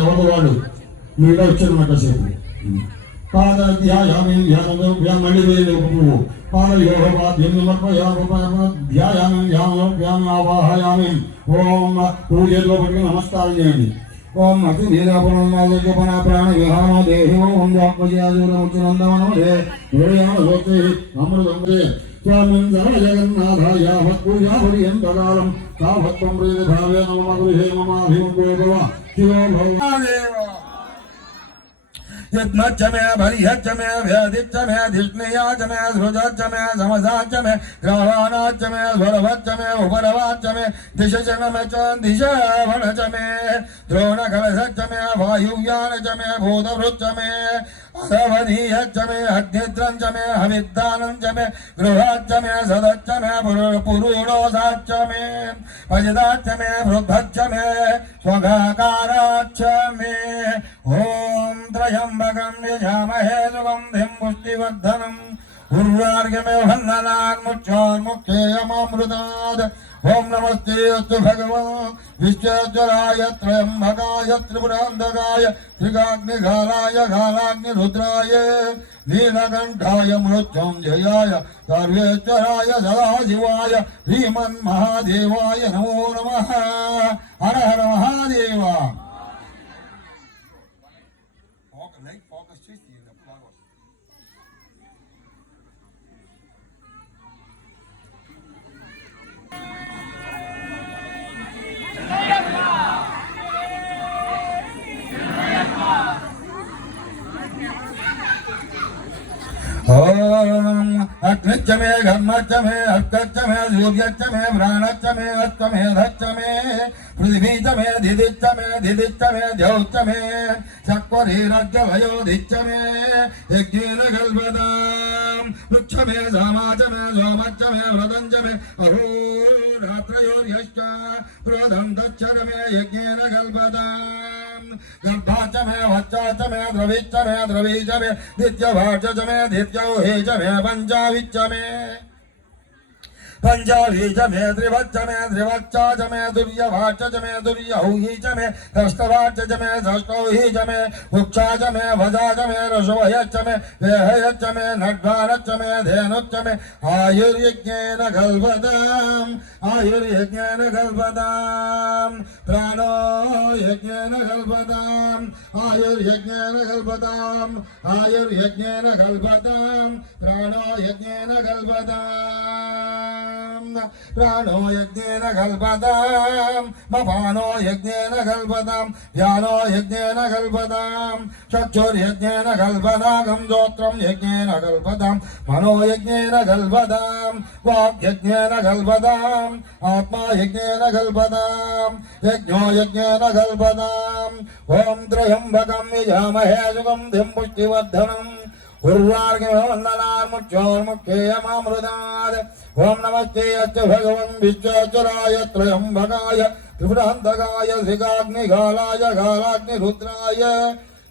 ఎవరు వాళ్ళు మీలో వచ్చారన్నమాట సేపు పాదధ్యాయామి మళ్ళీ పువ్వు పాదయోగపాధ్యాయామి ఓం పూజలో పట్టుకుని నమస్కారం చేయండి. ఓం అతి నీరాపణ ప్రాణ విహార దేహి ఓం అమృతం జగన్నాథాయ పూజా పర్యంతకాలం తావత్వం ప్రీతి భావే నమ గృహే మమాభిముఖో यज्ञ में भरिहच में व्यदिच में धिष्णयाच में ध्रुजच में समसाच में ग्रहणाच में स्वरवच में उपरवाच में दिशचन में च दिशवणच में द्रोणकलशच में वायुव्यानच में भूतवृच्च में अरवनीयच में अग्निद्रंच में हविद्दानंच में गृहाच में सदच्च में पुरुणोसाच में पजदाच में वृद्धच्च में स्वगाकाराच में ओम त्रयंबकं यजामहे सुगंधिं पुष्टिवर्धनम् उर्वार्गमे वन्दनान्मुक्षोन्मुक्षेयमामृतात् ओम नमस्ते अस्तु भगवान् विश्वेश्वराय त्र्यंबकाय त्रिपुरान्तकाय त्रिकाग्निघालाय घालाग्निरुद्राय नीलकण्ठाय मृत्युञ्जयाय सर्वेश्वराय सदाशिवाय श्रीमन्महादेवाय नमो नमः। हर हर महादेव। ओम अग्निच में घर्मच में अर्थच में सूर्यच में प्राणच में अश्वमेधच में पृथ्वीच में दिदिच में द्यौच में चक्वरीरज्जवयोधिच में यज्ञेन कल्पताम् वृक्ष में सामाच में सोमच में व्रतञ्च में अहोरात्रयोर्यश्च प्रोदन्तच्चर में यज्ञेन कल्पताम् गर्भाच में वच्चाच में द्रविच में द्रवीच में दित्यभाच में दित्यौहेच में पंचाविच में पंचावीच में त्रिवच्च में त्रिवच्चाच में दुर्यभाच में दुर्यौहीच में षष्ठवाच में षष्ठौहीच में वृक्षाच में वजाच में रसवयच में वेहयच में नड्वानच में धेनुच में आयुर्यज्ञेन कल्पताम् आयुर्यज्ञेन कल्पताम् प्राणो यज्ञेन कल्पताम् आयुर्यज्ञेन कल्पताम् आयुर्यज्ञेन कल्पताम् प्राणो यज्ञेन कल्पताम् प्राणो यज्ञेन कल्पताम् मपानो यज्ञेन कल्पताम् व्यानो यज्ञेन कल्पताम् चक्षुर्यज्ञेन कल्पताम् श्रोत्रम् यज्ञेन कल्पताम् मनो यज्ञेन कल्पताम् वाक् यज्ञेन कल्पताम् आत्मा यज्ञेन कल्पताम् यज्ञो यज्ञेन कल्पताम् ओम त्र्यंबकं यजामहे सुगंधिं पुष्टिवर्धनम् उर्वार्गमोन्ननान्मुक्षोन्मुक्षेयमामृतात् ओम नमस्ते अस्तु भगवन् विश्वेश्वराय त्र्यंबकाय त्रिपुरान्तकाय श्रीकाग्निघालाय घालाग्निरुद्राय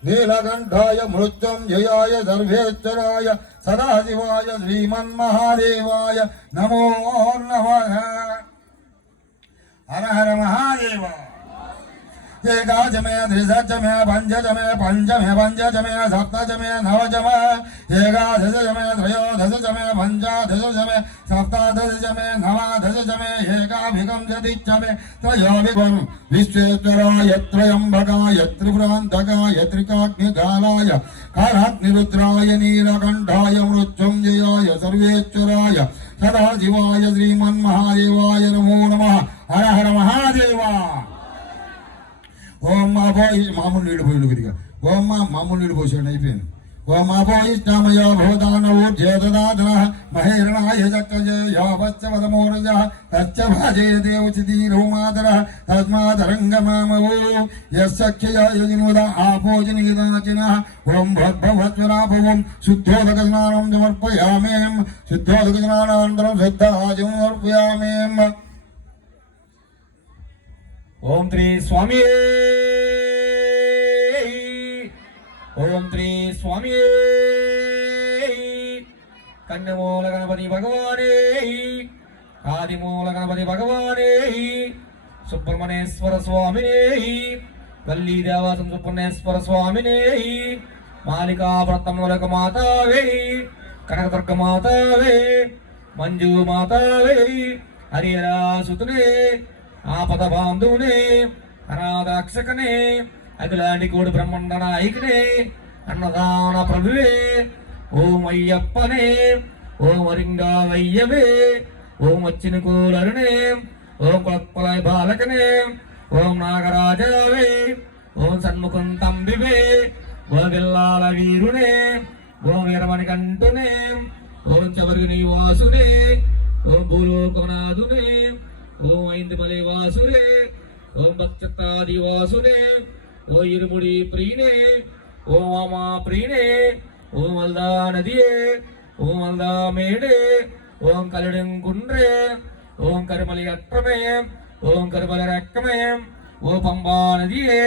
नीलकण्ठाय मृत्युञ्जयाय सर्वेश्वराय सदाशिवाय श्रीमन्महादेवाय नमो नमः। हर हर महादेव। एकाच में त्रिसच में पंचच में पंच में पंचच में सप्तच में नवच में एकादश में त्रयोदश में पंचादश में सप्तादश में नवादश में एकाभिकंशतिच में त्रयोभिकं विश्वेश्वराय त्र्यंबकाय त्रिपुरान्तकाय त्रिकाग्निघालाय कालाग्निरुद्राय नीलकण्ठाय मृत्युञ्जयाय सर्वेश्वराय सदाशिवाय श्रीमन्महादेवाय नमो नमः। हर हर महादेव। ओम मामूలు నీళ్ళు పోయి కొద్దిగా ఓం మామూలు నీళ్ళు పోసాడు అయిపోయింది. ఓం అపోయిష్టామయ భూదానవోర్జేదాన మహేరణాయ చక్రజయావచ్చవదమోరజ తచ్చ భాజయతే ఉచితీరోమాదర తస్మాదరంగమామవో యస్సఖ్యయ జినోద ఆపోజనీదాచిన ఓం భద్భవత్వరాభవం శుద్ధోదక స్నానం సమర్పయామేం శుద్ధోదక స్నానానంతరం శుద్ధాజం సమర్పయామేం। ओम श्री स्वामी ओम श्री स्वामी कन्नमूल गणपति भगवाने आदिमूल गणपति भगवाने सुब्रह्मण्येश्वर स्वामिने వల్లీ దేవాసం సుపుర్ణేశ్వర స్వామినే మాలికా వ్రతములక మాతావే కనకదుర్గ మాతావే మంజు మాతావే హరిహరాసుతునే ఆపద బాంధువునే అనాథాక్షకనే అఖిలాంటి కోడి బ్రహ్మండ నాయకునే అన్నదాన ప్రభువే ఓం అయ్యప్పనే ఓం అరింగావయ్యవే ఓం వచ్చిన కూలరునే ఓం కొప్పలై బాలకనే ఓం నాగరాజావే ఓం సన్ముఖం తంబివే ఓం విల్లాల వీరునే ఓం వీరమణి కంటునే ఓం చవరి నివాసునే ఓం భూలోకనాథునే ఓం ఐందుమలై వాసురే ఓం భక్తాది వాసునే ఓ ఇరుముడి ప్రియనే ఓం వామా ప్రియనే ఓం అల్దా నదియే ఓం అల్దా మేడే ఓం కలిడంగుండ్రే ఓం కరిమలి అట్టమే ఓం కరిమల రక్కమే ఓ పంబా నదియే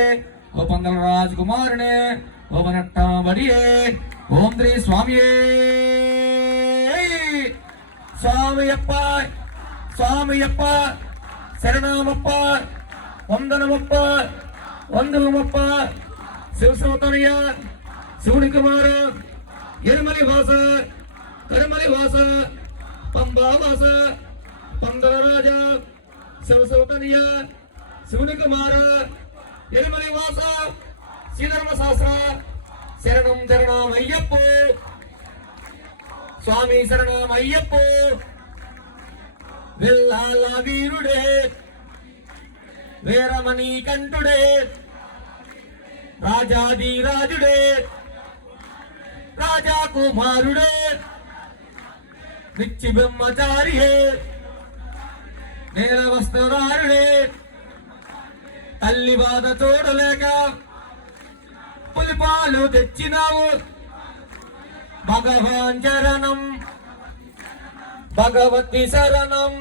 ఓ పందల రాజకుమారునే ఓ పనట్టబడియే ఓం శ్రీ స్వామియే స్వామియప్ప స్వామియప్ప శరణమప్ప వందనమప్ప వందనమప్ప శివసోతనయ్య శివుని కుమార ఎరుమలి వాస కరుమలి వాస పంబా వాస పందల రాజ శివసోతనయ్య శివుని కుమార ఎరుమలి వాస శ్రీధర్మ శాస్త్ర శరణం శరణమయ్యప్ప స్వామి శరణమయ్యప్ప విల్లాల వీరుడే వీరమణి కంఠుడే రాజాది రాజుడే రాజా కుమారుడే నిత్య బ్రహ్మచారియే నేల వస్త్రదారుడే తల్లి బాధ చూడలేక పులిపాలు తెచ్చినావు భగవాన్ చరణం భగవతి శరణం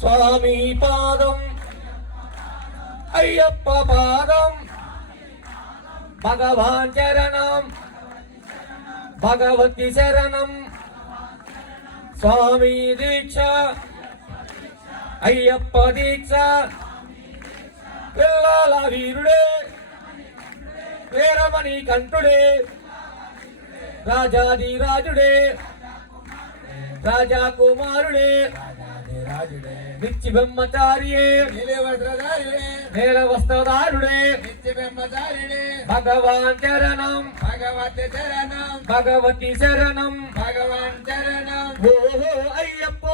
స్వామి పాదం అయ్యప్ప పాదం భగవాన్ చరణం భగవతి శరణం స్వామి దీక్ష అయ్యప్ప దీక్ష పిల్లల వీరుడే వీరమణి కంఠుడే రాజాది రాజుడే రాజా కుమారుడే నిత్య బ్రహ్మచారియే నేల వస్త్రదారుడే భగవాన్ చరణం భగవతి చరణం భగవతి శరణం భగవాన్ చరణం ఓహో అయ్యప్ప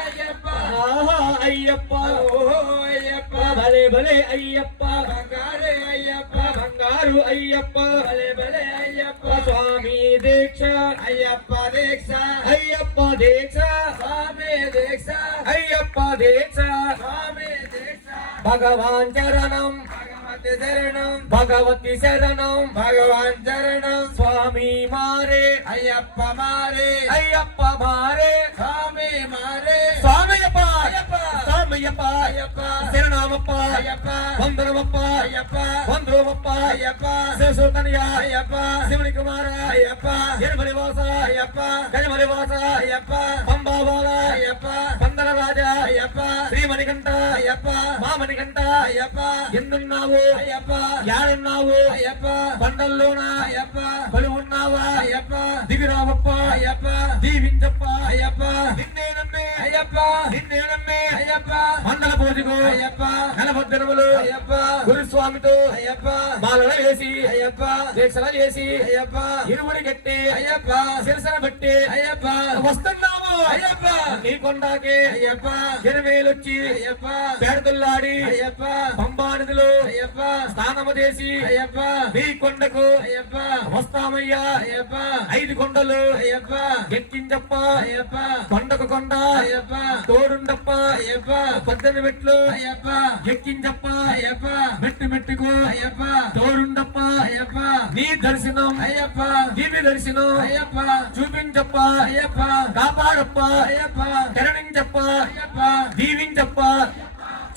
అయ్యప్ప ఆహా అయ్యప్ప ఓహో అయ్యప్ప భలే భలే అయ్యప్ప బంగారు అయ్యప్ప బంగారు అయ్యప్ప భలే భలే అయ్యప్ప స్వామి దీక్ష అయ్యప్ప దీక్ష అయ్యప్ప దీక్ష స్వామి దీక్ష అయ్యప్ప దీక్ష స్వామి దీక్ష భగవాన్ చరణం భగవతి శరణం భగవతి శరణం భగవాన్ చరణం స్వామి మారే అయ్యప్ప మారే అయ్యప్ప మారే స్వామి మారే స్వామియప్ప అయ్యప్ప స్వామియప్ప అయ్యప్ప శరణమప్ప అయ్యప్ప వందనమప్ప అయ్యప్ప వందనమప్ప అయ్యప్ప శివసూతనయ్య అయ్యప్ప శివుని కుమార అయ్యప్ప ఎరుమలి వాస అయ్యప్ప గజమలి వాస అయ్యప్ప పంబాబాల అయ్యప్ప పందల రాజా అయ్యప్ప శ్రీమణికంఠ అయ్యప్ప మామణికంఠ అయ్యప్ప ఎందున్నావు అయ్యప్ప యాడున్నావు అయ్యప్ప కొండల్లోన అయ్యప్ప కొలు ఉన్నావా అయ్యప్ప దిగిరావప్ప అయ్యప్ప దీవించప్ప అయ్యప్ప నిన్నే నమ్మే అయ్యప్ప నిన్నే నమ్మే అయ్యప్ప మండల పూజకు అయ్యప్ప నలభద్రములు అయ్యప్ప గురుస్వామితో అయ్యప్ప మాలల వేసి అయ్యప్ప దీక్షలు చేసి అయ్యప్ప ఇరుముడి కట్టి అయ్యప్ప శిరసన బట్టి అయ్యప్ప వస్తున్నాము అయ్యప్ప నీ కొండాకి అయ్యప్ప ఎనవేలొచ్చి అయ్యప్ప పేడతుల్లాడి అయ్యప్ప పంబా నదిలో అయ్యప్ప స్నానము చేసి అయ్యప్ప నీ కొండకు అయ్యప్ప వస్తామయ్యా అయ్యప్ప 5 కొండలు అయ్యప్ప ఎక్కించప్ప అయ్యప్ప కొండకు కొండ అయ్యప్ప తోడుండప్ప అయ్యప్ప 18 మెట్లు అయ్యప్ప ఎక్కించప్ప అయ్యప్ప మెట్టు మెట్టుకు అయ్యప్ప తోడుండప్ప అయ్యప్ప నీ దర్శనం అయ్యప్ప దివ్య దర్శనం అయ్యప్ప చూపించప్ప అయ్యప్ప కాపాడప్ప అయ్యప్ప కరుణించప్ప అయ్యప్ప దీవించప్ప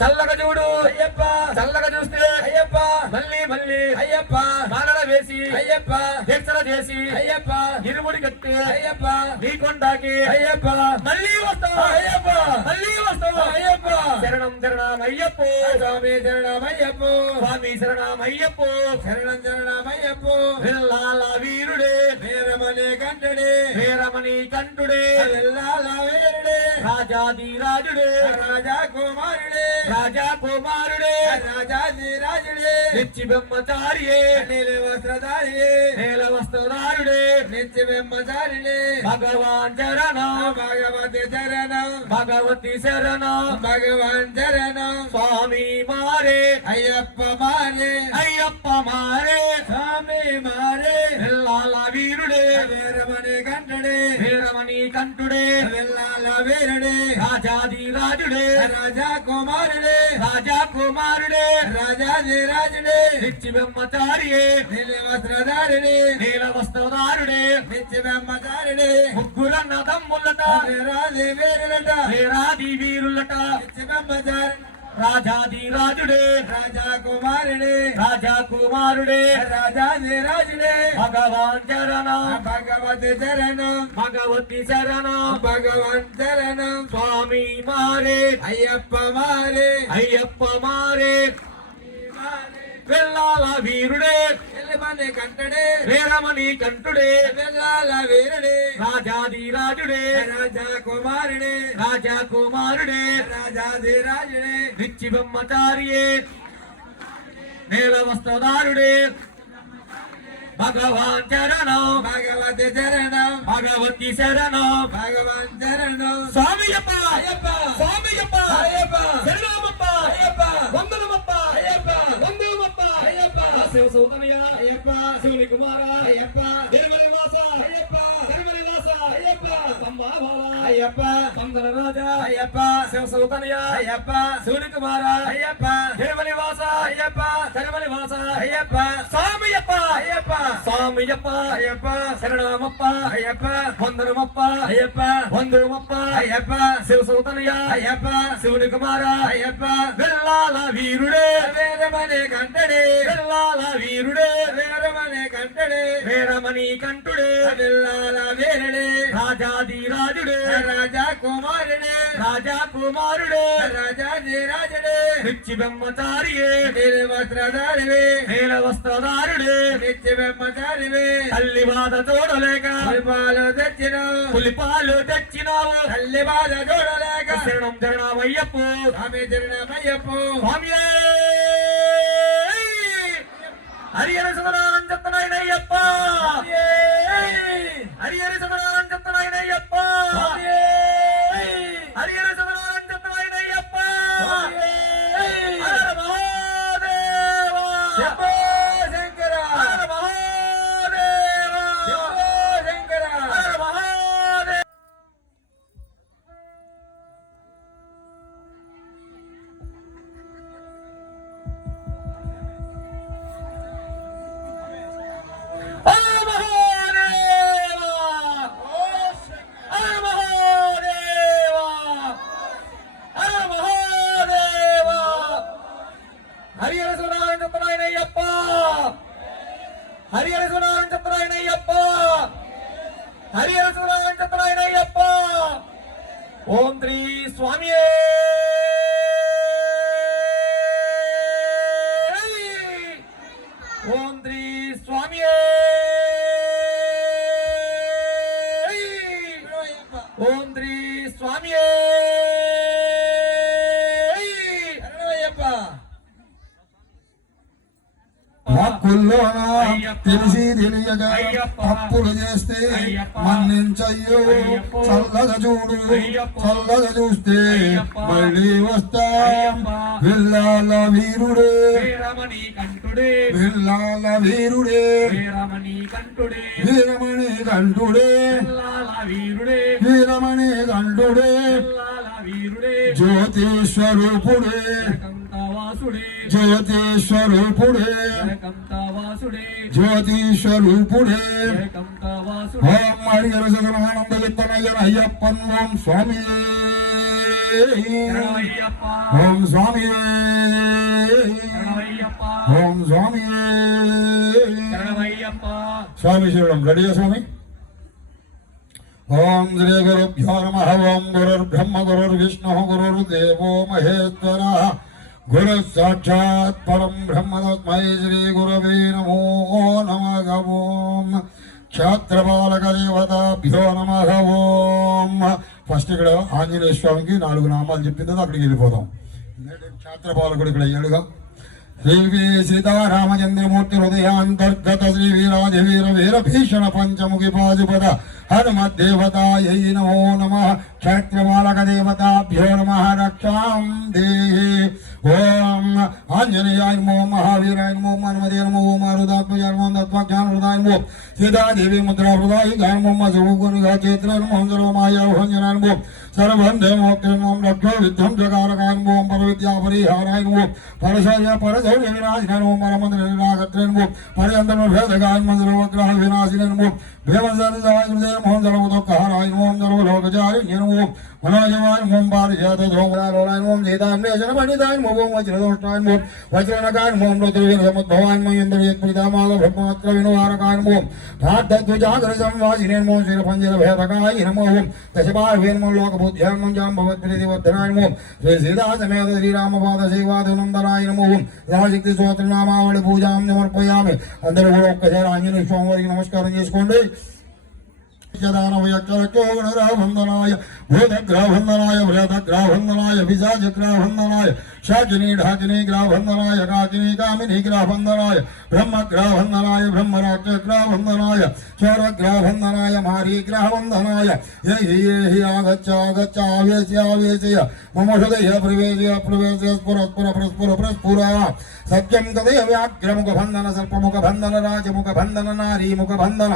చల్లగా చూడు అయ్యప్ప చల్లగా చూస్తే అయ్యప్ప మళ్ళీ మళ్ళీ అయ్యప్ప మాలల వేసి అయ్యప్ప దీక్షలు చేసి అయ్యప్ప ఇరుముడి కట్టి అయ్యప్ప నీ కొండకి అయ్యప్ప మళ్ళీ వస్తావు అయ్యప్ప మళ్ళీ వస్తావు అయ్యప్ప శరణం శరణమయ్యప్ప స్వామి శరణమయ్యప్ప స్వామి శరణమయ్యప్ప శరణం శరణమయ్యప్ప విల్లాల వీరుడే వీరమణి కంఠుడే వీరమణి కంఠుడే విల్లాల వీరుడే రాజాది రాజుడే రాజా కుమారుడే రాజా కుమారుడే రాజాది రాజుడే నిత్య బ్రహ్మచారియే నీల వస్త్రధారియే నీల వస్త్రధారుడే నిత్య బ్రహ్మచారిణే భగవాన్ చరణం భగవతి చరణం భగవతి శరణం భగవాన్ చరణం స్వామి మారే అయ్యప్ప మారే అయ్యప్ప మారే స్వామి మారే విల్లాల వీరుడే వీరమణి కంఠుడే వీరమణి కంఠుడే విల్లాల వీరుడే రాజాది రాజుడే రాజా కుమారుడే రాజా కుమారుడే రాజాది రాజుడే నిత్య బ్రహ్మచారియే నీల వస్త్రధారుడే నీల వస్త్రధారుడే నిత్య బ్రహ్మచారుడే ముగ్గురన్న తమ్ములట వీరాది వీరులట వీరాది వీరులట నిత్య బ్రహ్మచారి రాజాది రాజుడే రాజా కుమారుడే రాజా కుమారుడే రాజాది రాజుడే భగవాన్ చరణం భగవతి చరణం భగవతి శరణం భగవాన్ చరణం స్వామి మారే అయ్యప్ప మారే అయ్యప్ప మారే వెల్లాల వీరుడే వీరమణి కంఠుడే వీరమణి కంఠుడే వెల్లాల వీరుడే రాజాది రాజుడే రాజా కుమారుడే రాజా కుమారుడే రాజాది రాజుడే నిత్య బ్రహ్మచారియే నీల వస్త్రధారుడే భగవాన్ చరణం భగవతి చరణం భగవతి శరణం భగవాన్ చరణం స్వామియప్ప అయ్యప్ప స్వామియప్ప అయ్యప్ప శరణమప్ప అయ్యప్ప వందనమప్ప అయ్యప్ప వందనమప్ప అయ్యప్ప శివ సౌతమయ అయ్యప్ప శివుని కుమార అయ్యప్ప తిరుమల వాస అయ్యప్ప తిరుమల వాస అయ్యప్ప సంభావ అయ్యప్ప వందన రాజా అయ్యప్ప శివ సౌతమయ అయ్యప్ప శివుని కుమార అయ్యప్ప తిరుమల వాస అయ్యప్ప తిరుమల వాస అయ్యప్ప స్వామియప్ప అయ్యప్ప స్వామియప్ప అయ్యప్ప శరణమప్ప అయ్యప్ప వందనమప్ప అయ్యప్ప వందనమప్ప అయ్యప్ప శివ సౌతనయ అయ్యప్ప శివుని కుమార అయ్యప్ప విల్లాల వీరుడే వీరమణి కంఠుడే విల్లాల వీరుడే వీరమణి కంఠుడే వీరమణి కంఠుడే విల్లాల వీరుడే రాజాది రాజుడే రాజా కుమారుడే రాజా కుమారుడే రాజాది రాజుడే నిత్య బ్రహ్మచారియే నీల వస్త్రధారుడే నీల వస్త్రధారుడే నిత్య బ్రహ్మచారివే తల్లి బాధ చూడలేక పులిపాలు తెచ్చినావు పులిపాలు తెచ్చినావు తల్లి బాధ చూడలేక శరణం శరణమయ్యప్ప స్వామి శరణమయ్యప్ప స్వామి హరిహర సుధనానం చెప్తున్నాయనయ్యప్ప హరిహర సుధనానం చెప్తున్నాయనయ్యప్ప హరిహర సుధనానం చెప్తున్నాయనయ్యప్ప హర మహాదేవ శంభో శంకర హర మహాదేవ శంభో శంకర హర మహాదేవ హరిహర సునారం చెప్తున్నాయనయ్యప్ప హరిహర సునారం చెప్తున్నాయనయ్యప్ప హరిహర సునారం చెప్తున్నాయనయ్యప్ప ఓం శ్రీ స్వామి ఓం శ్రీ స్వామి ఓం శ్రీ స్వామి హక్కుల్లోన తెలిసి తెలియక తప్పులు చేస్తే మన్నించయ్యో చల్లగా చూడు చల్లగా చూస్తే మళ్ళీ వస్తాం విల్లాల వీరుడే వీరమణి కంఠుడే విల్లాల వీరుడే వీరమణి కంఠుడే వీరమణి కంఠుడే విల్లాల వీరుడే వీరమణి కంఠుడే విల్లాల వీరుడే జ్యోతిస్వరూపుడే కంఠవాసుడే జ్యోతిస్వరూపుడే కంఠవాసుడే జ్యోతిస్వరూపుడే కంఠవాసుడే ఓం హరిహర సదనానంద విత్తనయ్య అయ్యప్పన్ ఓం స్వామి శరణమయ్యప్ప ఓం స్వామి శరణమయ్యప్ప ఓం స్వామి శరణమయ్యప్ప స్వామి శరణం. రెడీయా స్వామి? ఓం శ్రీ గురుభ్యో నమః. ఓం గురుర్బ్రహ్మ గురుర్విష్ణు గురుర్దేవో మహేశ్వరః గురు సాక్షాత్ పరం బ్రహ్మ తస్మై శ్రీ గురవే నమో నమః. ఓం క్షేత్రపాలక దేవతాభ్యో నమః. ఓం ఫస్ట్ ఇక్కడ ఆంజనేయ స్వామికి 4 నామాలు చెప్పిన తర్వాత అక్కడికి వెళ్ళిపోదాం. క్షేత్రపాలకుడు ఇక్కడ అయ్యాడుగా. శ్రీ సీతారామచంద్రమూర్తి హృదయాంతర్గత శ్రీ వీరాది వీర వీర భీషణ పంచముఖి పాశుపద హనుమద్దేవతాయై నమో నమః. క్షేత్రపాలక దేవతాభ్యో నమః. రక్షాం దేహి. ఓం ఆంజనేయాయ నమో మహావీరాయ నమో హనుమతే నమో మారుదాత్మజాయ నమో తత్వజ్ఞానహృదాయ నమో సీతాదేవి ముద్రాహృదాయ నమో సర్వగుణిగా చేతుల నమో సర్వమాయాహంజనాయ నమో సర్వందేమోక్ష నమో రక్షో విధ్వంసకారకాయ నమో పరవిద్యాపరిహారాయ నమో పరశౌర్య పరశౌర్య వినాశినాయ నమో పరమంత్ర నిరాగత్రే నమో పర్యంతమ భేదగాయ నమో సర్వగ్రహ వినాశినాయ నమో భీమసర్జాయ నమో సర్వదుఃఖహారాయ నమో సర్వలోకచారిణ్య నమో మనోజమాయ నమో భారజాతోమరాయ నమో సీతాన్వేషణ పండితాయ నమో వజ్రదోష్టాయ నమో వజ్రనకాయ నమో మృతుర్వీర సముద్భవాయ నమో ఇంద్రియత్ప్రీతామాల బ్రహ్మవత్ర వినువారకాయ నమో భారద్వజాగర సంవాసినే నమో శ్రీరపంజర భేదకాయ నమో దశపార్వే నమో లోకబుద్ధ్యాయ నమో జాంబవత్ప్రీతివర్ధనాయ నమో శ్రీ సీతాసమేత శ్రీరామపాద సేవాదనందనాయ నమో రాజశక్తి స్తోత్రనామావళి పూజాం సమర్పయామి. అందరూ కూడా ఒక్కసారి ఆంజనేయ స్వామి వారికి నమస్కారం చేసుకోండి. వందనాయ భూతగ్రహవందనాయ వ్రేతగ్రహవందనాయ విజాజగ్రహవందనాయ శాకినీ ఢాకినీ గ్రహవందనాయ కాకినీ కామినీ గ్రహవందనాయ బ్రహ్మగ్రహవందనాయ బ్రహ్మరాక్షగ్రహవందనాయ చౌరగ్రహవందనాయ మారీగ్రహవందనాయ ఏహి ఆగచ్చ ఆగచ్చ ఆవేశయ ఆవేశయ మమ హృదయ ప్రవేశయ ప్రవేశయ స్ఫుర స్ఫుర ప్రస్ఫుర ప్రస్ఫుర సత్యం తదయ వ్యాఘ్రముఖ బంధన సర్పముఖ బంధన రాజముఖ బంధన నారీముఖ బంధన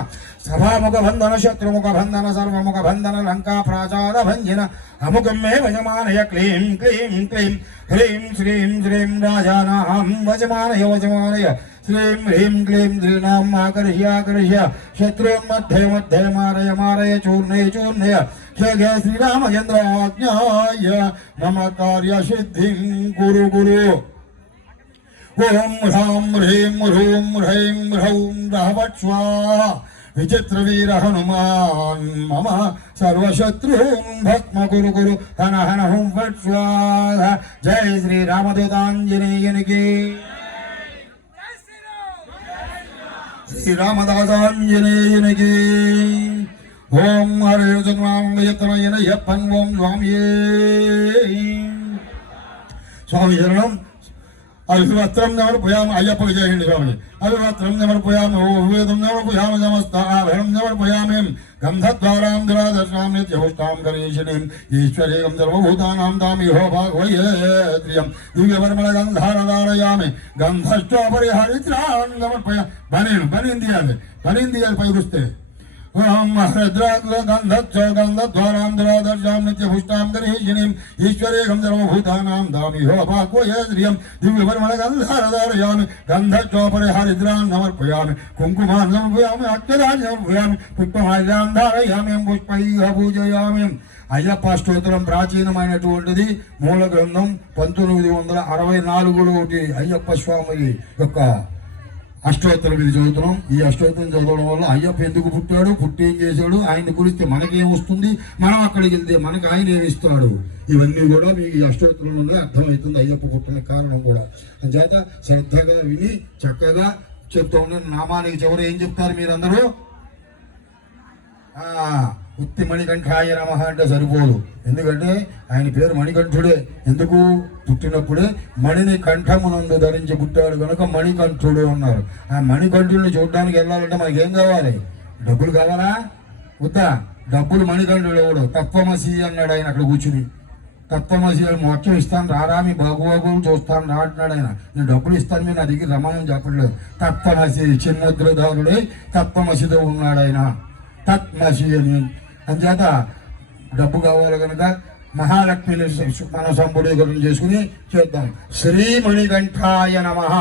సభాముఖ బంధన శత్రుముఖ బంధన సర్వముఖ బంధన లంకా ప్రాచాద భంజన అముఖం మే వజమానయ క్లీం క్లీం క్లీం హ్రీం శ్రీం శ్రీం రాజానాం వజమానయ వజమానయ శ్రీం హ్రీం క్లీం శ్రీనాం ఆకర్ష్య ఆకర్ష్య శత్రున్మధ్య మధ్య మారయ మారయ చూర్ణయ చూర్ణయ జయ శ్రీరామచంద్రాజ్ఞాయ మమ కార్యసిద్ధిం కురు గురు. ఓం హ్రాం హ్రీం హ్రూం హ్రైం హ్రౌం రహవత్ స్వాహా. విచిత్రవీర హనుమాన్ మమ సర్వశత్రూన్ భస్మ కురు కురు హన హన హుం ఫట్ స్వాహా. జై శ్రీ రామదూతాంజనేయునికి. శ్రీ రామదాసాంజనేయునికి. ఓం హరిజన్మాంగయతనయనయ్యప్పన్. ఓం స్వామియే. స్వామి శరణం. అభివస్త్రం సమర్పయామి. అయ్యప్పకి చేయండి స్వామి. అభివస్త్రం సమర్పయామి. ఓవేదం సమర్పయామి. సమస్త ఆభరణం సమర్పయామి. గంధద్వారాం దురాదర్శాం నిత్యపుష్టాం గణేశినీం ఈశ్వరీయం సర్వభూతానాం తామిహో భాగవయేత్రియం దివ్యపరిమళ గంధారధారయామి. గంధశ్చోపరిహరిత్రాన్ సమర్పయామి. బనీన్ తీయాలి పైకి వస్తే. గంధద్వారాం దురాదర్శాం నిత్యపుష్టాం గణేశినీం ఈశ్వరీయం సర్వభూతానాం తామిహో భాగవయేత్రియం దివ్యపరిమళ గంధారధారయామి. గంధశ్చోపరిహరిద్రాన్ సమర్పయామి. కుంకుమాన్ సమర్పయామి. అక్షరాన్ని సమర్పయామి. పుష్పమాల్యాన్ ధారయామి. పుష్పైః పూజయామి. అయ్యప్ప స్తోత్రం ప్రాచీనమైనటువంటిది. మూల గ్రంథం 1964 అయ్యప్ప స్వామి యొక్క అష్టోత్తరం ఇది చదువుతున్నాం. ఈ అష్టోత్తరం చదవడం వల్ల అయ్యప్ప ఎందుకు పుట్టాడు, పుట్టి ఏం చేశాడు, ఆయన గురించి మనకేం వస్తుంది, మనం అక్కడికి వెళ్తే మనకు ఆయన ఏమిస్తాడు, ఇవన్నీ కూడా మీకు ఈ అష్టోత్తరంలోనే అర్థమవుతుంది. అయ్యప్ప పుట్టిన కారణం కూడా చేత శ్రద్ధగా విని చక్కగా చెప్తూ ఉండండి. నామానికి చివరి ఏం చెప్తారు మీరందరూ? ఉత్తి మణికంఠాయ నమః అంటే సరిపోదు. ఎందుకంటే ఆయన పేరు మణికంఠుడే. ఎందుకు? పుట్టినప్పుడే మణిని కంఠమునందు ధరించి పుట్టాడు కనుక మణికంఠుడు అన్నారు. ఆ మణికంఠుడిని చూడడానికి వెళ్ళాలంటే మనకి ఏం కావాలి? డబ్బులు కావాలా వద్దా? డబ్బులు మణికంఠుడు ఎవడు? తత్వమసి అన్నాడు ఆయన అక్కడ కూర్చుని. తత్వమసి మోక్షం ఇస్తాను రారా, మీ బాగుబాగు చూస్తాను రా అంటున్నాడు ఆయన. నేను డబ్బులు ఇస్తాను, మీరు నా దగ్గర రమ్మని చెప్పట్లేదు. తత్వమసి చిన్ముద్రధారుడే తత్వమసితో ఉన్నాడు ఆయన. తత్మసి అని అంచేత డబ్బు కావాలి కనుక మహాలక్ష్మిని మనం సంపుడీకరణ చేసుకుని చేద్దాం. శ్రీమణికంఠాయ నమః.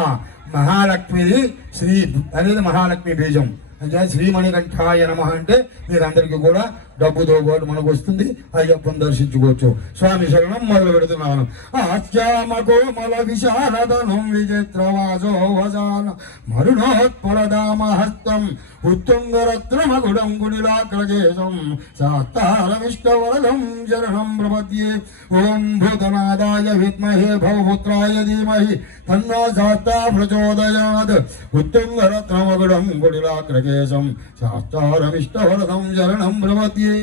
మహాలక్ష్మిది శ్రీ అనేది మహాలక్ష్మి బీజం. అంటే శ్రీమణికంఠాయ నమః అంటే మీరందరికీ కూడా డబ్బుతో పాటు మనకు వస్తుంది. అయ్యప్పని దర్శించుకోవచ్చు. స్వామి శరణం మొదలు పెడుతున్నాను. ఆశ్యామకోమల విశారదనం విచిత్రవాసో వసాన మరుణోత్పలదామహస్తం ఉత్తుంగరత్నమగుడం గుణిలాగ్రకేశం శాస్తారమిష్టవరదం శరణం ప్రపద్యే. ఓం భూతనాదాయ విద్మహే భవపుత్రాయ ధీమహి తన్నో శాస్తా ప్రచోదయాత్. ఉత్తుంగరత్నమగుడం గుణిలాగ్రకేశం శాస్తారమిష్టవరదం శరణం ప్రపద్యే.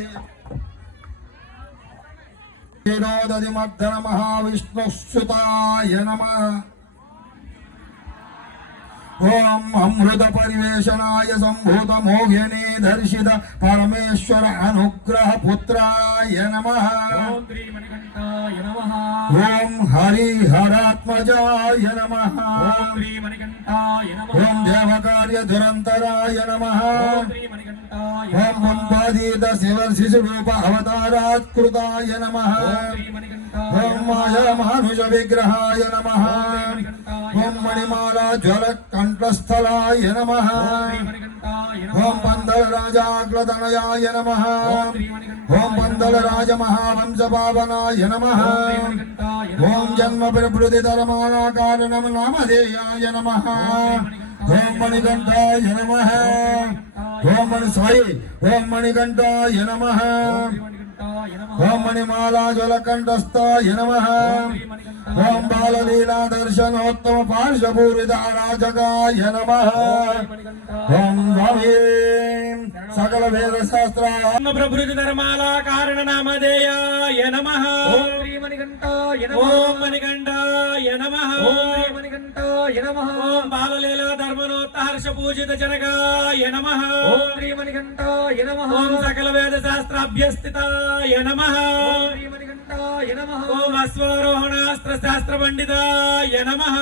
వినోదతిమర్దన మహావిష్ణుసుతాయ నమః. ఓం అమృత పరివేశనాయ సంభూత మోహిని దర్శిత పరమేశ్వర అనుగ్రహ పుత్రాయ నమః. ఓం శ్రీ మణికంఠాయ నమః. ఓం హరిహరాత్మజాయ నమః. ఓం శ్రీ మణికంఠాయ నమః. ఓం దేవకార్య దురంతరాయ నమః. ఓం శ్రీ మణికంఠాయ ఓం పంపాదీత శివ శిశురూప అవతారాత్కృతాయ నమః. ఓం శ్రీ మణికంఠాయ ఓం మాయా మానుష విగ్రహాయ నమః. మణికంఠాయ ఓం మణిమాలా జ్వల కంఠస్థలాయ నమః. శ్రీ మణికంఠాయ ఓం పందల రాజాగ్రతనయాయ నమః. శ్రీ మణికంఠాయ ఓం పందల రాజ మహావంశ పావనాయ నమః. మణికంఠాయ ఓం జన్మ ప్రకృతి ధర్మానా కారణం నామధేయాయ నమః. ఓం మణికంఠాయ నమః. ఓం మణి సాయి. ఓం మణికంఠాయ నమః. మణికంఠాయ నమః. ఓం మణిమాలా జ్వల కంఠస్థాయ నమః. ఓం బాలలీలా దర్శనోత్తమ పార్శ్వపూరిత అరాజకాయ నమః. ఓం స్వామి సకల వేద శాస్త్ర ప్రభృతి ధర్మాల కారణ నామధేయాయ నమః. ఓం శ్రీ మణికంఠాయ నమః. ఓం మణికంఠాయ నమః. ఓం శ్రీ మణికంఠాయ నమః. ఓం బాలలీలా ధర్మనోత్తహర్ష పూజిత జనకాయ నమః. ఓం శ్రీ మణికంఠాయ నమః. ఓం సకల వేద శాస్త్ర అభ్యస్థితాయ నమః. ఓం శ్రీ మణికంఠాయ నమః. ఓం అశ్వారోహణాస్త్ర శాస్త్ర పండితాయ నమః. ఓం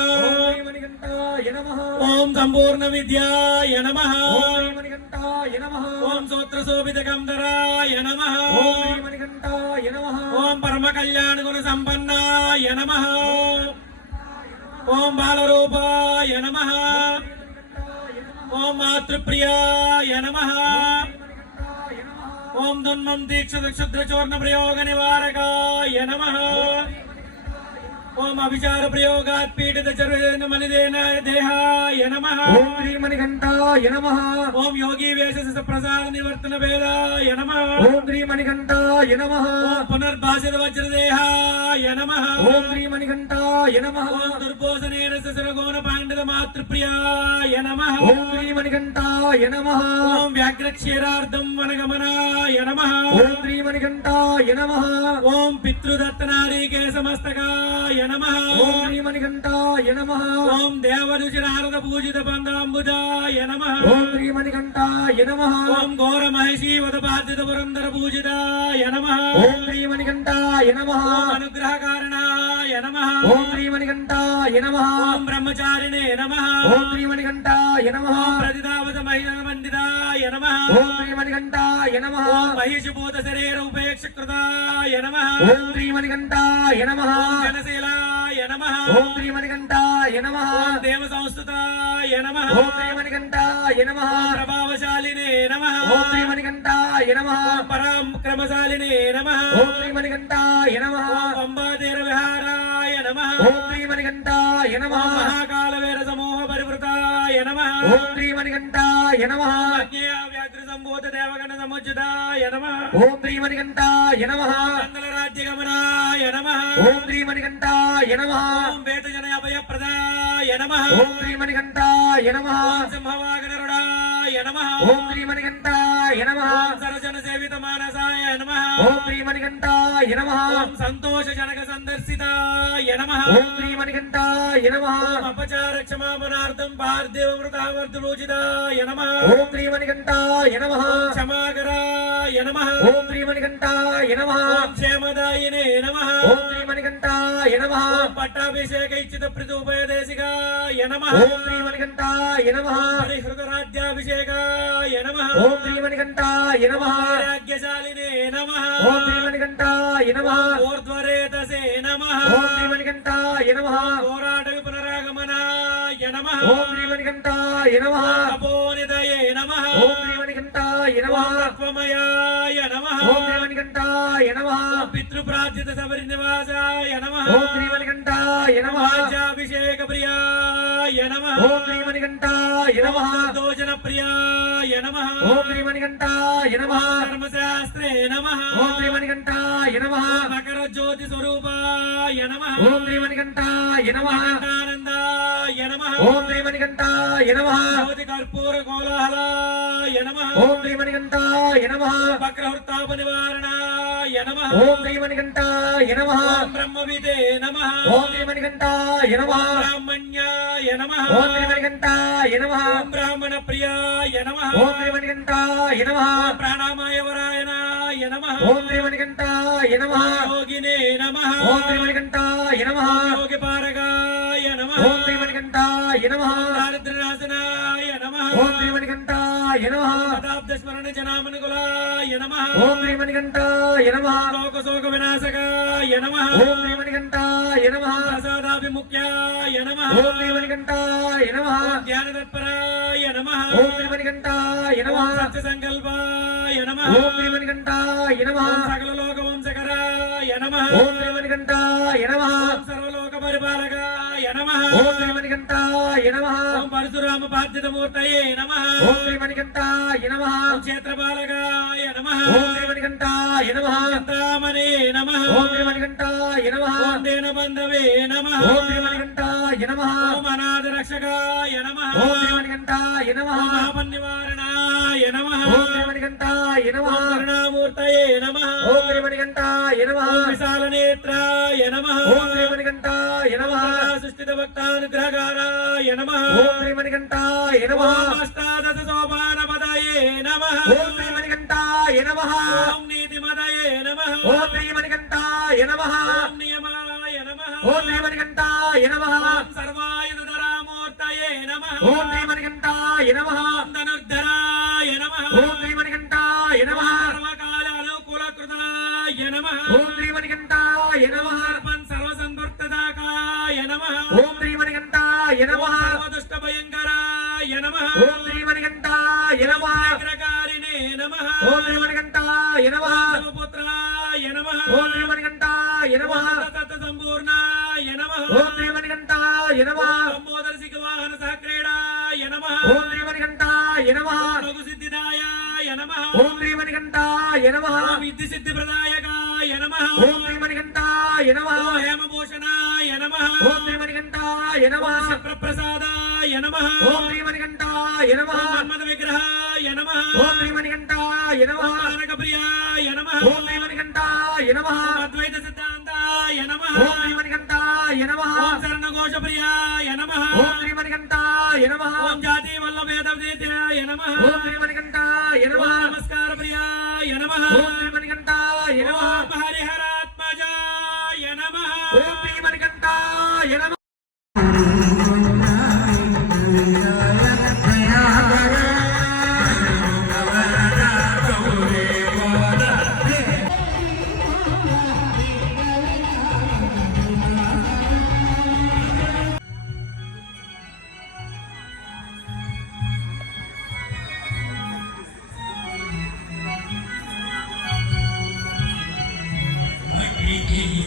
శ్రీ మణికంఠాయ నమః. ఓం సంపూర్ణ విద్యాయ నమః. ఓం శ్రీ మణికంఠాయ నమః. ఓం సూత్ర శోభిత కందరాయ నమః. ఓం శ్రీ మణికంఠాయ నమః. ఓం పరమ కళ్యాణ గుణ సంపన్నాయ నమః. ఓం బాలరూపాయ నమః. ఓం మాతృప్రియాయ నమః. ఓం దున్మం దీక్షిత క్షుద్ర చూర్ణ ప్రయోగ నివారకాయ నమః. ఓం అభిచార ప్రయోగాత్ పీడిత చర్వేన మలిదేన దేహాయ నమః. ఓం శ్రీ మణికంఠాయ నమః. ఓం యోగి వేష ప్రసాద నివర్తన భేదాయ నమః. ఓం శ్రీ మణికంఠాయ నమః. ఓం పునర్భాషిత వజ్రదేహాయ నమః. ఓం శ్రీ మణికంఠాయ నమః. ఓం దుర్భోజనేన శరగోణ పాండిత మాతృప్రియాయ నమః. ఓం శ్రీ మణికంఠాయ నమః. ఓం వ్యాఘ్రక్షీరార్థం వనగమనాయ నమః. ఓం శ్రీ మణికంఠాయ నమః. ఓం పితృదత్తనారీకేశమస్తకాయ నమః. ఓం శ్రీ మణికంఠాయ నమః. ఓం దేవరుచి నారద పూజిత పందాంబుజాయ నమః. ఓం శ్రీ మణికంఠాయ నమః. ఓం ఘోర మహిషీ వద బాధిత పురందర పూజితాయ నమః. ఓం శ్రీ మణికంఠాయ నమః. ఓం అనుగ్రహ కారణాయ నమః. ఓం శ్రీ మణికంఠాయ నమః. ఓం బ్రహ్మచారిణే నమః. ఓం శ్రీ మణికంఠాయ నమః. ఓం ప్రతిదావత మహిళ పండితాయ నమః. ఓం శ్రీ మణికంఠాయ నమః. ఓం మహిషభూత శరీర ఉపేక్షకృతాయ నమః. ఓం శ్రీ మణికంఠాయ నమః. ఓం జనశీలాయ నమః. ఓం శ్రీ మణికంఠాయ నమః. ఓం దేవ సంస్థితాయ నమః. ఓం శ్రీ మణికంఠాయ నమః. ప్రభావశాలినే నమః. ఓం శ్రీ మణికంఠాయ నమః. పరాక్రమశాలినే నమః. ఓం శ్రీ మణికంఠాయ నమః. పంబాతీర విహారాయ నమః. ఓం శ్రీ మణికంఠాయ నమః. మహాకాల వీర సమూహ పరివృతాయ నమః. ఓం శ్రీ మణికంఠాయ నమః. అజ్ఞేయ వ్యాఘ్ర సంభూత దేవగణ సముజ్జితాయ నమః. ఓం శ్రీ మణికంఠాయ నమః. మంగళ రాజ్య గమనాయ నమః. ఓం శ్రీ మణికంఠాయ నమః. ఓం వేదజన అభయ ప్రదాయ నమః. ఓం శ్రీ మణికంఠాయ నమః. ఓం సింహవాగనరుడాయ నమః. ఓం శ్రీ మణికంఠాయ నమః. ఓం సరజన సేవిత మానసాయ నమః. ఓం శ్రీ మణికంఠాయ నమః. ఓం సంతోష జనక సందర్శితాయ నమః. ఓం శ్రీ మణికంఠాయ నమః. ఓం అపచార క్షమాపణార్థం పార్థివ మృతావర్తులోచితాయ నమః. ఓం శ్రీ మణికంఠాయ నమః. క్షమాకరాయ నమః. ఓం శ్రీ మణికంఠాయ నమః. ఓం క్షేమదాయినే నమః. ఓం శ్రీ మణికంఠాయ నమః. ఓం పట్టాభిషేక ఇచ్చిత ప్రతిపదేశికాయ నమః. ఓం శ్రీ మణికంఠాయ నమః. పరిహృత రాజ్యాభిషేకాయ నమః. ఓం శ్రీ మణికంఠాయ నమః. రాజ్యశాలినే నమః. ఓం శ్రీ మణికంఠాయ నమః. ఊర్ధ్వరేతసే నమః. ఓం శ్రీ మణికంఠాయ నమః. పోరాట పునరాగమనాయ నమః. ఓం శ్రీ మణికంఠాయ నమః. తపోనిదయే నమః. ఓం శ్రీ మణికంఠాయ నమః. నమః తత్వమయాయ నమః ఓం శ్రీ మణికంఠాయ నమః పితృప్రార్థిత శబరినివాసాయ నమః ఓం శ్రీ మణికంఠాయ నమః రాజ్యాభిషేక ప్రియాయ నమః ఓం శ్రీ మణికంఠాయ నమః దోజన ప్రియాయ నమః ఓం శ్రీ మణికంఠాయ నమః ధర్మశాస్త్రే నమః ఓం శ్రీ మణికంఠాయ నమః మకర జ్యోతి స్వరూపాయ నమః ఓం శ్రీ మణికంఠాయ నమః ఆనందాయ నమః ఓం శ్రీ మణికంఠాయ నమః జ్యోతి కర్పూర కోలాహలాయ నమః ఓం శ్రీ మణికంఠాయ నమః వక్రహృతాప నివారణాయ నమః ఓం శ్రీ మణికంఠాయ నమః బ్రహ్మవిదే నమః ఓం శ్రీ మణికంఠాయ నమః బ్రాహ్మణ్యాయ నమః ఓం శ్రీ మణికంఠాయ నమః బ్రాహ్మణ ప్రియాయ నమః ఓం శ్రీ మణికంఠాయ నమః ప్రాణామాయ వరాయనాయ నమః ఓం శ్రీ మణికంఠాయ నమః యోగినే నమః ఓం శ్రీ మణికంఠాయ నమః యోగి పారగాయ నమః ఓం శ్రీ మణికంఠాయ నమః దారిద్ర్యనాశనాయ నమః ఓం శ్రీ మణికంఠాయ నమః శతాబ్ద స్మరణ జనామనుకులాయ నమః ఓం శ్రీ మణికంఠాయ నమః లోక శోక వినాశకాయ నమః ఓం శ్రీ మణికంఠాయ నమః ప్రసాదాభిముఖ్యాయ నమః ఓం శ్రీ మణికంఠాయ నమః ధ్యాన తత్పరాయ నమః ఓం శ్రీ మణికంఠాయ నమః సత్య సంకల్పాయ నమః ఓం శ్రీ మణికంఠాయ నమః సకల లోక వంశకరాయ నమః ఓం శ్రీ మణికంఠాయ నమః సర్వలోక పరిపాలకాయ నమః ఓం శ్రీ మణికంఠాయ నమః ఓం పరశురామ బాధ్యత మూర్తయే నమః ఓం శ్రీ మణికంఠాయ నమః ఓం క్షేత్రపాలకాయ నమః ఓం శ్రీ మణికంఠాయ నమః చింతామణే నమః ఓం శ్రీ మణికంఠాయ నమః ఓం దేన బంధవే నమః ఓం శ్రీ మణికంఠాయ నమః ఓం అనాథ రక్షకాయ నమః ఓం శ్రీ మణికంఠాయ నమః ఓం ఆపన్నివారణాయ నమః ఓం శ్రీ మణికంఠాయ నమః ఓం కరుణామూర్తయే నమః ఓం శ్రీ మణికంఠాయ నమః ఓం విశాల నేత్రాయ నమః ఓం శ్రీ మణికంఠాయ నమః సృష్టిత భక్తానుగ్రహకారాయ నమః ఓం శ్రీ మణికంఠాయ నమః ఓం అష్టాదశ సోపాన పదయే నమః ఓం శ్రీ మణికంఠాయ నమః ఓం నీతిమదయే నమః ఓం శ్రీ మణికంఠాయ నమః ఓం నియమాయ నమః ఓం శ్రీ మణికంఠాయ నమః ఓం సర్వాయుధరామూర్తయే నమః ఓం శ్రీ మణికంఠాయ నమః ఓం ధనుర్ధరాయ నమః ఓం శ్రీ మణికంఠాయ నమః సర్వకాల అనుకూలకృతాయ నమః ఓం శ్రీ మణికంఠాయ నమః సర్వసంపృక్తదాకాయ నమః ఓం శ్రీ మణికంఠాయ నమః సర్వదుష్ట భయంకరాయ నమః ఓం శ్రీ మణికంఠాయ నమః అగ్రకారిణే నమః ఓం శ్రీ మణికంఠాయ నమః శివపుత్రాయ నమః ఓం శ్రీ మణికంఠాయ నమః తత్వ సంపూర్ణాయ నమః ఓం శ్రీ మణికంఠాయ నమః లంబోదర శిఖవాహన సహక్రీడాయ నమః ఓం శ్రీ మణికంఠాయ నమః లఘు సిద్ధిదాయాయ నమః ఓం శ్రీ మణికంఠాయ నమః విద్ధి సిద్ధి ప్రదాయకాయ నమః ఓం శ్రీ మణికంఠాయ నమః హేమభూషణాయ నమః ఓం శ్రీ మణికంఠాయ నమః ప్రసాదాయ నమః ఓం శ్రీ మణికంఠాయ నమః మన్మథ విగ్రహాయ నమః ఓం శ్రీ మణికంఠాయ నమః కనక ప్రియాయ నమః ఓం శ్రీ మణికంఠాయ నమః అద్వైత సిద్ధాంతాయ నమః ఓం శ్రీ మణికంఠాయ నమః ఓం శరణ ఘోష ప్రియాయ నమః ఓం శ్రీ మణికంఠాయ నమః ఓం జాతి వల్లభేదవేద్యాయ నమః ఓం శ్రీ మణికంఠాయ నమః నమస్కార ప్రియాయ నమః ఓం శ్రీ మణికంఠాయ నమః ఓం హరిహరాత్మజాయ నమః ఓం శ్రీ మణికంఠాయ నమః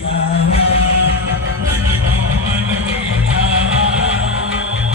Bye.